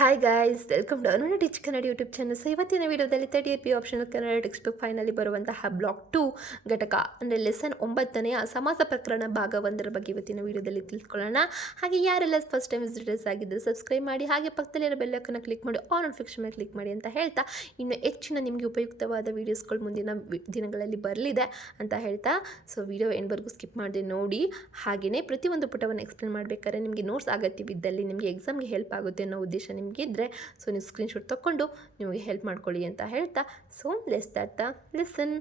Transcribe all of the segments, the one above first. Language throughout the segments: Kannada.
ಹಾಯ್ ಗಾಯ್ಸ್, ವೆಲ್ಕಮ್ ಟು ಅನುನ teach Kannada YouTube channel. So ಇವತ್ತಿನ ವಿಡಿಯೋದಲ್ಲಿ 30th optional Kannada textbook finally ಬರುವಂತಹ ಬ್ಲಾಕ್ 2 ಘಟಕ ಅಂದರೆ ಲೆಸನ್ 9ನೇ ಸಮಾಸ ಪ್ರಕರಣ ಭಾಗ 1ರ ಬಗ್ಗೆ ಇವತ್ತಿನ ವಿಡಿಯೋದಲ್ಲಿ ತಿಳ್ಕೊಳ್ಳೋಣ. ಹಾಗೆ ಯಾರೆಲ್ಲ ಫಸ್ಟ್ ಟೈಮ್ ವಿಸಿಟರ್ಸ್ ಆಗಿದ್ದರೆ ಸಬ್ಸ್ಕ್ರೈಬ್ ಮಾಡಿ, ಹಾಗೆ ಪಕ್ಕದಲ್ಲಿರೋ ಬೆಲ್ ಐಕಾನ್ ಕ್ಲಿಕ್ ಮಾಡಿ ಆಲ್ ನೋಟಿಫಿಕೇಶನ್ ಮೇಲೆ ಕ್ಲಿಕ್ ಮಾಡಿ ಅಂತ ಹೇಳ್ತಾ, ಇನ್ನು ಹೆಚ್ಚಿನ ನಿಮಗೆ ಉಪಯುಕ್ತವಾದ ವೀಡಿಯೋಸ್ಗಳು ಮುಂದಿನ ದಿನಗಳಲ್ಲಿ ಬರಲಿದೆ ಅಂತ ಹೇಳ್ತಾ, ಸೊ ವಿಡಿಯೋ ಎಂಡ್ವರೆಗೂ ಸ್ಕಿಪ್ ಮಾಡದೆ ನೋಡಿ. ಹಾಗೆಯೇ ಪ್ರತಿಯೊಂದು ಪುಟವನ್ನು ಎಕ್ಸ್ಪ್ಲೇನ್ ಮಾಡಬೇಕಾದ್ರೆ ನಿಮಗೆ ನೋಟ್ಸ್ ಅಗತ್ಯವಿದ್ದಲ್ಲಿ, ನಿಮಗೆ ಎಕ್ಸಾಮ್ಗೆ ಹೆಲ್ಪ್ ಆಗುತ್ತೆ ಅನ್ನೋ ಉದ್ದೇಶ ನಿಮಗಿದ್ರೆ, ಸೊ ನೀವು ಸ್ಕ್ರೀನ್ಶಾಟ್ ತೊಗೊಂಡು ನಿಮಗೆ ಹೆಲ್ಪ್ ಮಾಡ್ಕೊಳ್ಳಿ ಅಂತ ಹೇಳ್ತಾ, so let's start the lesson.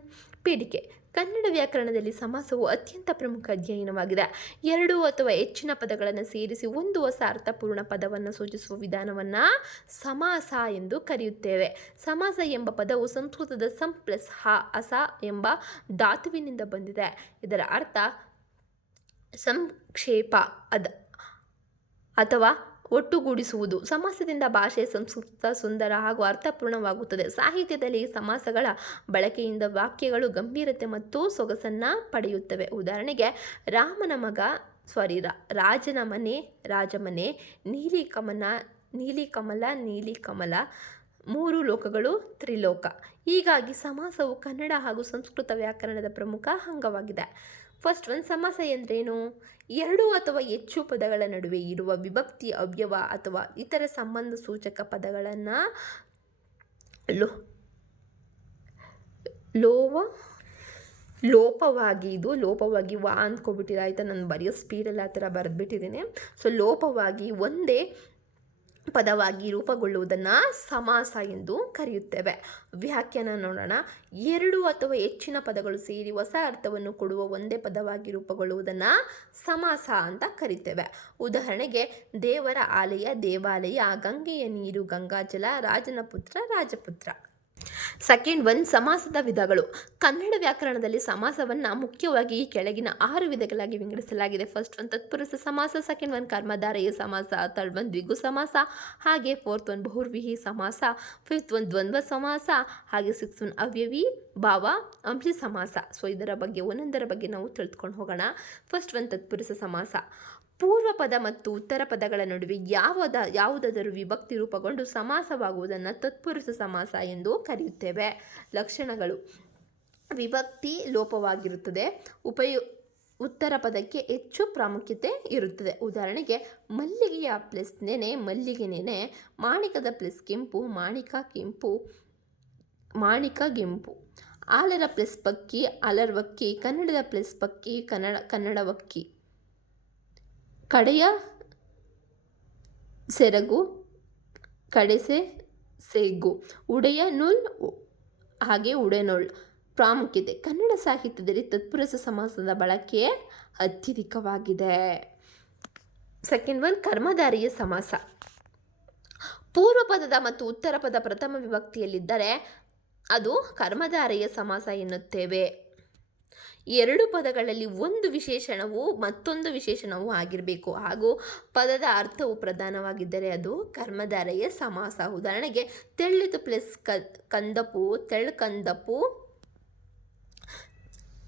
ಪೀಠಿಕೆ. ಕನ್ನಡ ವ್ಯಾಕರಣದಲ್ಲಿ ಸಮಾಸವು ಅತ್ಯಂತ ಪ್ರಮುಖ ಅಧ್ಯಯನವಾಗಿದೆ. ಎರಡು ಅಥವಾ ಹೆಚ್ಚಿನ ಪದಗಳನ್ನು ಸೇರಿಸಿ ಒಂದು ಹೊಸ ಅರ್ಥಪೂರ್ಣ ಪದವನ್ನು ಸೂಚಿಸುವ ವಿಧಾನವನ್ನು ಸಮಾಸ ಎಂದು ಕರೆಯುತ್ತೇವೆ. ಸಮಾಸ ಎಂಬ ಪದವು ಸಂಸ್ಕೃತದ ಸಂ ಪ್ಲಸ್ ಹ ಅಸ ಎಂಬ ಧಾತುವಿನಿಂದ ಬಂದಿದೆ. ಇದರ ಅರ್ಥ ಸಂಕ್ಷೇಪ ಅಥವಾ ಒಟ್ಟುಗೂಡಿಸುವುದು. ಸಮಾಸದಿಂದ ಭಾಷೆ ಸಂಸ್ಕೃತ ಸುಂದರ ಹಾಗೂ ಅರ್ಥಪೂರ್ಣವಾಗುತ್ತದೆ. ಸಾಹಿತ್ಯದಲ್ಲಿ ಸಮಾಸಗಳ ಬಳಕೆಯಿಂದ ವಾಕ್ಯಗಳು ಗಂಭೀರತೆ ಮತ್ತು ಸೊಗಸನ್ನು ಪಡೆಯುತ್ತವೆ. ಉದಾಹರಣೆಗೆ, ರಾಜನ ಮನೆ ರಾಜಮನೆ, ನೀಲಿಕಮಲ, ಮೂರು ಲೋಕಗಳು ತ್ರಿಲೋಕ. ಹೀಗಾಗಿ ಸಮಾಸವು ಕನ್ನಡ ಹಾಗೂ ಸಂಸ್ಕೃತ ವ್ಯಾಕರಣದ ಪ್ರಮುಖ ಅಂಗವಾಗಿದೆ. ಫಸ್ಟ್ ಒನ್, ಸಮಾಸ ಎಂದರೇನು? ಎರಡು ಅಥವಾ ಹೆಚ್ಚು ಪದಗಳ ನಡುವೆ ಇರುವ ವಿಭಕ್ತಿ, ಅವ್ಯವ ಅಥವಾ ಇತರ ಸಂಬಂಧ ಸೂಚಕ ಪದಗಳನ್ನು ಲೋಪವಾಗಿ ವಾ ಅಂದ್ಕೊಬಿಟ್ಟಿದೆ, ಆಯಿತಾ? ನಾನು ಬರೆಯೋ ಸ್ಪೀಡಲ್ಲಿ ಆ ಥರ ಬರೆದ್ಬಿಟ್ಟಿದ್ದೀನಿ. ಸೊ ಲೋಪವಾಗಿ ಒಂದೇ ಪದವಾಗಿ ರೂಪುಗೊಳ್ಳುವುದನ್ನು ಸಮಾಸ ಎಂದು ಕರೆಯುತ್ತೇವೆ. ವ್ಯಾಖ್ಯಾನ ನೋಡೋಣ. ಎರಡು ಅಥವಾ ಹೆಚ್ಚಿನ ಪದಗಳು ಸೇರಿ ಹೊಸ ಅರ್ಥವನ್ನು ಕೊಡುವ ಒಂದೇ ಪದವಾಗಿ ರೂಪುಗೊಳ್ಳುವುದನ್ನು ಸಮಾಸ ಅಂತ ಕರಿತೇವೆ. ಉದಾಹರಣೆಗೆ, ದೇವರ ಆಲಯ ದೇವಾಲಯ, ಗಂಗೆಯ ನೀರು ಗಂಗಾಜಲ, ರಾಜನ ಪುತ್ರ ರಾಜಪುತ್ರ. ಸೆಕೆಂಡ್ ಒನ್, ಸಮಾಸದ ವಿಧಗಳು. ಕನ್ನಡ ವ್ಯಾಕರಣದಲ್ಲಿ ಸಮಾಸವನ್ನು ಮುಖ್ಯವಾಗಿ ಈ ಕೆಳಗಿನ 6 ವಿಧಗಳಾಗಿ ವಿಂಗಡಿಸಲಾಗಿದೆ. ಫಸ್ಟ್ ಒನ್ ತತ್ಪುರುಷ ಸಮಾಸ, ಸೆಕೆಂಡ್ ಒನ್ ಕರ್ಮಧಾರಯ ಸಮಾಸ, ಥರ್ಡ್ ಒನ್ ದ್ವಿಗು ಸಮಾಸ, ಹಾಗೆ ಫೋರ್ತ್ ಒನ್ ಬಹುರ್ವಿಹಿ ಸಮಾಸ, ಫಿಫ್ತ್ ಒನ್ ದ್ವಂದ್ವ ಸಮಾಸ, ಹಾಗೆ ಸಿಕ್ಸ್ತ್ ಒನ್ ಅವ್ಯವಿ ಭಾವ ಅಂಶಿ ಸಮಾಸ. ಸೊ ಇದರ ಬಗ್ಗೆ ಒಂದೊಂದರ ಬಗ್ಗೆ ನಾವು ತಿಳ್ಕೊಂಡು ಹೋಗೋಣ. ಫಸ್ಟ್ ಒನ್ ತತ್ಪುರುಷ ಸಮಾಸ. ಪೂರ್ವ ಪದ ಮತ್ತು ಉತ್ತರ ಪದಗಳ ನಡುವೆ ಯಾವುದಾದರೂ ವಿಭಕ್ತಿ ರೂಪುಗೊಂಡು ಸಮಾಸವಾಗುವುದನ್ನು ತತ್ಪುರುಷ ಸಮಾಸ ಎಂದು ಕರೆಯುತ್ತೇವೆ. ಲಕ್ಷಣಗಳು: ವಿಭಕ್ತಿ ಲೋಪವಾಗಿರುತ್ತದೆ. ಉತ್ತರ ಪದಕ್ಕೆ ಹೆಚ್ಚು ಪ್ರಾಮುಖ್ಯತೆ ಇರುತ್ತದೆ. ಉದಾಹರಣೆಗೆ, ಮಲ್ಲಿಗೆಯ ಪ್ಲಸ್ ನೆನೆ ಮಲ್ಲಿಗೆ ನೆನೆ, ಮಾಣಿಕದ ಪ್ಲಸ್ ಕೆಂಪು ಮಾಣಿಕ ಕೆಂಪು, ಆಲರ ಪ್ಲಸ್ ಪಕ್ಕಿ ಅಲರ್ವಕ್ಕಿ, ಕನ್ನಡದ ಪ್ಲಸ್ ಪಕ್ಕಿ ಕನ್ನಡವಕ್ಕಿ, ಕಡೆಯ ಸೆರಗು ಕಡೆಸೆ ಸೇಗು, ಉಡೆಯ ನುಲ್ ಹಾಗೆ ಉಡೆನೊಳ್. ಪ್ರಾಮುಖ್ಯತೆ: ಕನ್ನಡ ಸಾಹಿತ್ಯದಲ್ಲಿ ತತ್ಪುರುಷ ಸಮಾಸದ ಬಳಕೆ ಅತ್ಯಧಿಕವಾಗಿದೆ. ಸೆಕೆಂಡ್ ಒನ್ ಕರ್ಮಧಾರಯ ಸಮಾಸ. ಪೂರ್ವ ಪದದ ಮತ್ತು ಉತ್ತರ ಪದ ಪ್ರಥಮ ವಿಭಕ್ತಿಯಲ್ಲಿದ್ದರೆ ಅದು ಕರ್ಮಧಾರಯ ಸಮಾಸ ಎನ್ನುತ್ತೇವೆ. ಎರಡು ಪದಗಳಲ್ಲಿ ಒಂದು ವಿಶೇಷಣವು ಮತ್ತೊಂದು ವಿಶೇಷಣವೂ ಆಗಿರಬೇಕು ಹಾಗೂ ಪದದ ಅರ್ಥವು ಪ್ರಧಾನವಾಗಿದ್ದರೆ ಅದು ಕರ್ಮಧಾರಯ ಸಮಾಸ. ಉದಾಹರಣೆಗೆ, ತೆಳ್ಳಿತು ಪ್ಲಸ್ ಕಂದಪು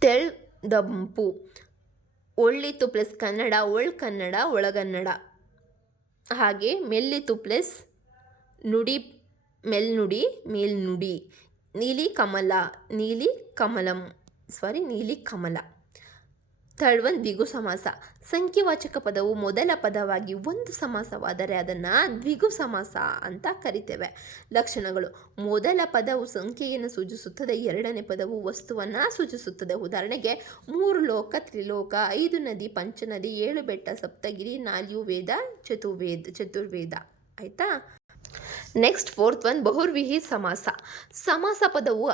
ತೆಳ್ದಂಪು, ಒಳ್ಳಿತು ಪ್ಲಸ್ ಕನ್ನಡ ಒಳ್ಕನ್ನಡ ಒಳಗನ್ನಡ, ಹಾಗೆ ಮೆಲ್ಲಿತು ಪ್ಲಸ್ ನುಡಿ ಮೆಲ್ನುಡಿ ಮೇಲ್ನುಡಿ, ನೀಲಿಕಮಲ. ಥರ್ಡ್ ಒನ್ ದ್ವಿಗು ಸಮಾಸ. ಸಂಖ್ಯಾವಾಚಕ ಪದವು ಮೊದಲ ಪದವಾಗಿ ಒಂದು ಸಮಾಸವಾದರೆ ಅದನ್ನು ದ್ವಿಗು ಸಮಾಸ ಅಂತ ಕರಿತೇವೆ. ಲಕ್ಷಣಗಳು: ಮೊದಲ ಪದವು ಸಂಖ್ಯೆಯನ್ನು ಸೂಚಿಸುತ್ತದೆ, ಎರಡನೇ ಪದವು ವಸ್ತುವನ್ನು ಸೂಚಿಸುತ್ತದೆ. ಉದಾಹರಣೆಗೆ, 3 ಲೋಕ ತ್ರಿಲೋಕ, 5 ನದಿ ಪಂಚನದಿ, 7 ಬೆಟ್ಟ ಸಪ್ತಗಿರಿ, 4 ವೇದ ಚತುರ್ವೇದ. ಆಯಿತಾ? ನೆಕ್ಸ್ಟ್ ಫೋರ್ತ್ ಒನ್ ಬಹುರ್ವಿಹಿ ಸಮಾಸ. ಸಮಾಸ ಪದವು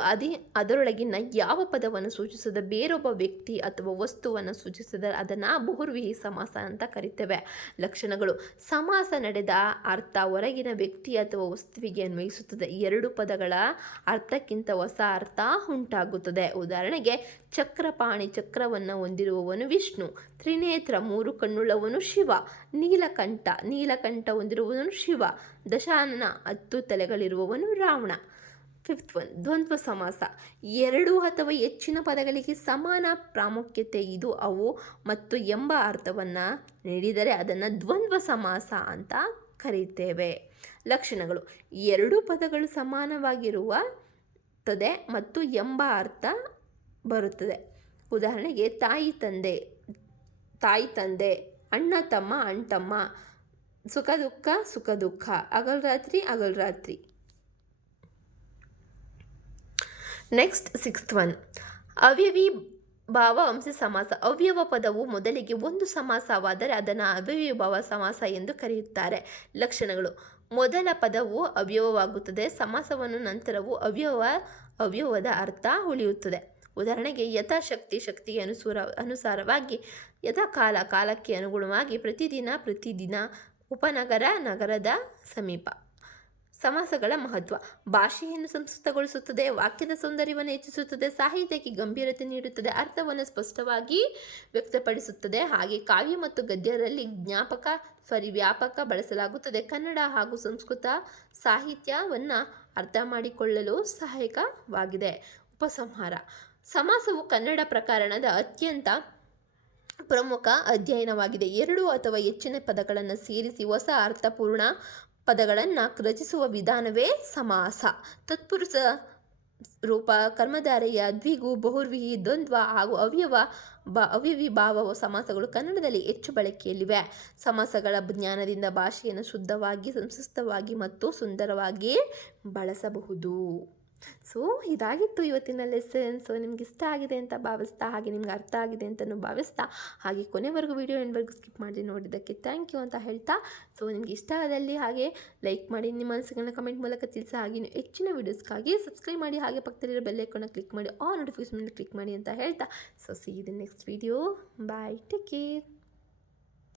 ಅದರೊಳಗಿನ ಯಾವ ಪದವನ್ನು ಸೂಚಿಸದ ಬೇರೊಬ್ಬ ವ್ಯಕ್ತಿ ಅಥವಾ ವಸ್ತುವನ್ನು ಸೂಚಿಸಿದರೆ ಅದನ್ನು ಬಹುರ್ವಿಹಿ ಸಮಾಸ ಅಂತ ಕರಿತೇವೆ. ಲಕ್ಷಣಗಳು: ಸಮಾಸ ನಡೆದ ಅರ್ಥ ಹೊರಗಿನ ವ್ಯಕ್ತಿ ಅಥವಾ ವಸ್ತುವಿಗೆ ಅನ್ವಯಿಸುತ್ತದೆ. ಎರಡು ಪದಗಳ ಅರ್ಥಕ್ಕಿಂತ ಹೊಸ ಅರ್ಥ ಉಂಟಾಗುತ್ತದೆ. ಉದಾಹರಣೆಗೆ, ಚಕ್ರಪಾಣಿ ಚಕ್ರವನ್ನು ಹೊಂದಿರುವವನು ವಿಷ್ಣು, ತ್ರಿನೇತ್ರ 3 ಕಣ್ಣುಳ್ಳವನು ಶಿವ, ನೀಲಕಂಠ ಹೊಂದಿರುವವನು ಶಿವ, ದಶಾನನ 10 ತಲೆಗಳಿರುವವನು ರಾವಣ. ಫಿಫ್ತ್ ಒನ್ ದ್ವಂದ್ವ ಸಮಾಸ. ಎರಡು ಅಥವಾ ಹೆಚ್ಚಿನ ಪದಗಳಿಗೆ ಸಮಾನ ಪ್ರಾಮುಖ್ಯತೆ ಇದು ಅವು ಮತ್ತು ಎಂಬ ಅರ್ಥವನ್ನು ನೀಡಿದರೆ ಅದನ್ನು ದ್ವಂದ್ವ ಸಮಾಸ ಅಂತ ಕರೆಯುತ್ತೇವೆ. ಲಕ್ಷಣಗಳು: ಎರಡು ಪದಗಳು ಸಮಾನವಾಗಿರುತ್ತದೆ ಮತ್ತು ಎಂಬ ಅರ್ಥ ಬರುತ್ತದೆ. ಉದಾಹರಣೆಗೆ ತಾಯಿ ತಂದೆ, ಅಣ್ಣ ತಮ್ಮ, ಅಣ್ತಮ್ಮ, ಸುಖ ದುಃಖ, ಹಗಲು ರಾತ್ರಿ. ನೆಕ್ಸ್ಟ್ 6th ಒನ್, ಅವ್ಯಯೀಭಾವ ಸಮಾಸ. ಅವ್ಯವ ಪದವು ಮೊದಲಿಗೆ ಒಂದು ಸಮಾಸವಾದರೆ ಅದನ್ನು ಅವ್ಯಯೀಭಾವ ಸಮಾಸ ಎಂದು ಕರೆಯುತ್ತಾರೆ. ಲಕ್ಷಣಗಳು: ಮೊದಲ ಪದವು ಅವ್ಯವವಾಗುತ್ತದೆ, ಸಮಾಸವನ್ನು ನಂತರವೂ ಅವ್ಯವದ ಅರ್ಥ ಉಳಿಯುತ್ತದೆ. ಉದಾಹರಣೆಗೆ ಯಥಾಶಕ್ತಿ, ಶಕ್ತಿಗೆ ಅನುಸಾರವಾಗಿ, ಯಥಾಕಾಲ, ಕಾಲಕ್ಕೆ ಅನುಗುಣವಾಗಿ, ಪ್ರತಿದಿನ, ಉಪನಗರ, ನಗರದ ಸಮೀಪ. ಸಮಾಸಗಳ ಮಹತ್ವ: ಭಾಷೆಯನ್ನು ಸಂಸ್ಕೃತಗೊಳಿಸುತ್ತದೆ, ವಾಕ್ಯದ ಸೌಂದರ್ಯವನ್ನು ಹೆಚ್ಚಿಸುತ್ತದೆ, ಸಾಹಿತ್ಯಕ್ಕೆ ಗಂಭೀರತೆ ನೀಡುತ್ತದೆ, ಅರ್ಥವನ್ನು ಸ್ಪಷ್ಟವಾಗಿ ವ್ಯಕ್ತಪಡಿಸುತ್ತದೆ. ಹಾಗೆ ಕಾವ್ಯ ಮತ್ತು ಗದ್ಯದಲ್ಲಿ ವ್ಯಾಪಕ ಬಳಸಲಾಗುತ್ತದೆ. ಕನ್ನಡ ಹಾಗೂ ಸಂಸ್ಕೃತ ಸಾಹಿತ್ಯವನ್ನು ಅರ್ಥ ಮಾಡಿಕೊಳ್ಳಲು ಸಹಾಯಕವಾಗಿದೆ. ಉಪಸಂಹಾರ: ಸಮಾಸವು ಕನ್ನಡ ಪ್ರಕರಣದ ಅತ್ಯಂತ ಪ್ರಮುಖ ಅಧ್ಯಯನವಾಗಿದೆ. ಎರಡು ಅಥವಾ ಹೆಚ್ಚಿನ ಪದಗಳನ್ನು ಸೇರಿಸಿ ಹೊಸ ಅರ್ಥಪೂರ್ಣ ಪದಗಳನ್ನು ರಚಿಸುವ ವಿಧಾನವೇ ಸಮಾಸ. ತತ್ಪುರುಷ ರೂಪ, ಕರ್ಮಧಾರಯ, ದ್ವಿಗು, ಬಹುವ್ರೀಹಿ, ದ್ವಂದ್ವ ಹಾಗೂ ಅವ್ಯಯೀಭಾವ ಸಮಾಸಗಳು ಕನ್ನಡದಲ್ಲಿ ಹೆಚ್ಚು ಬಳಕೆಯಲ್ಲಿವೆ. ಸಮಾಸಗಳ ಜ್ಞಾನದಿಂದ ಭಾಷೆಯನ್ನು ಶುದ್ಧವಾಗಿ, ಸಂಸ್ಕೃತವಾಗಿ ಮತ್ತು ಸುಂದರವಾಗಿ ಬಳಸಬಹುದು. ಸೊ ಇದಾಗಿತ್ತು ಇವತ್ತಿನ ಲೆಸನ್. ಸೊ ನಿಮ್ಗೆ ಇಷ್ಟ ಆಗಿದೆ ಅಂತ ಭಾವಿಸ್ತಾ, ಹಾಗೆ ನಿಮ್ಗೆ ಅರ್ಥ ಆಗಿದೆ ಅಂತಲೂ ಭಾವಿಸ್ತಾ, ಹಾಗೆ ಕೊನೆವರೆಗೂ ವಿಡಿಯೋ ಎಂಡ್ವರೆಗೂ ಸ್ಕಿಪ್ ಮಾಡಿ ನೋಡಿದ್ದಕ್ಕೆ ಥ್ಯಾಂಕ್ ಯು ಅಂತ ಹೇಳ್ತಾ, ಸೊ ನಿಮ್ಗೆ ಇಷ್ಟ ಆದಲ್ಲಿ ಹಾಗೆ ಲೈಕ್ ಮಾಡಿ, ನಿಮ್ಮ ಅನಿಸಿಕೆಗಳನ್ನ ಕಮೆಂಟ್ ಮೂಲಕ ತಿಳಿಸಿ. ಹಾಗೆ ಹೆಚ್ಚಿನ ವೀಡಿಯೋಸ್ಗಾಗಿ ಸಬ್ಸ್ಕ್ರೈಬ್ ಮಾಡಿ, ಹಾಗೆ ಪಕ್ಕದಲ್ಲಿರೋ ಬೆಲ್ ಐಕಾನ್ನ ಕ್ಲಿಕ್ ಮಾಡಿ, ಆಲ್ ನೋಟಿಫಿಕೇಶನ್ ಕ್ಲಿಕ್ ಮಾಡಿ ಅಂತ ಹೇಳ್ತಾ, so see you in next video. Bye, take care.